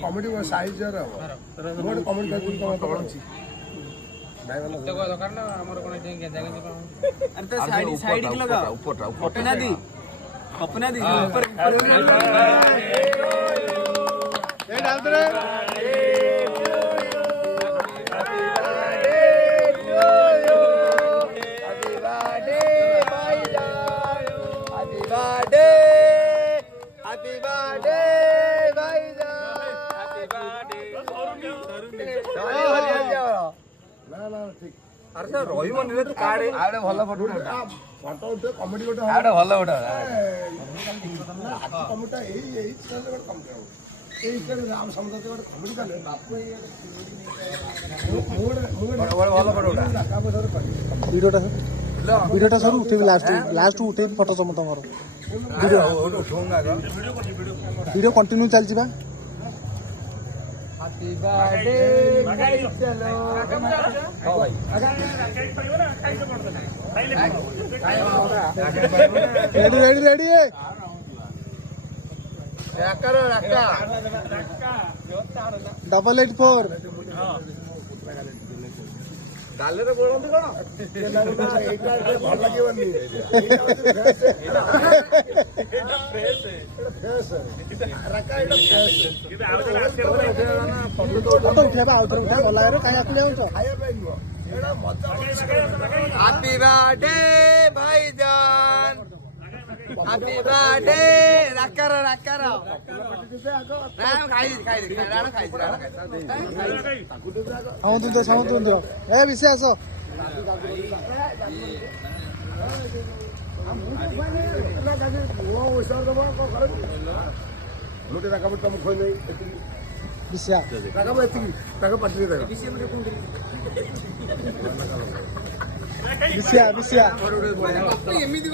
comedy size comedy वीडियोटा sir उठे last उठे फटो तुम तुम वीडियो कंटिन्यू चलती बा रेडी रेडी रेडी डबल 84 डाले बोलते कौन भल लगे हैप्पी बर्थडे भाईजान हैप्पी बर्थडे रकर रकर राम खाई राम खाई साउंड ए विशेष लुटे रकाब तुम खोल विषय रकाब पटरी विषय एमती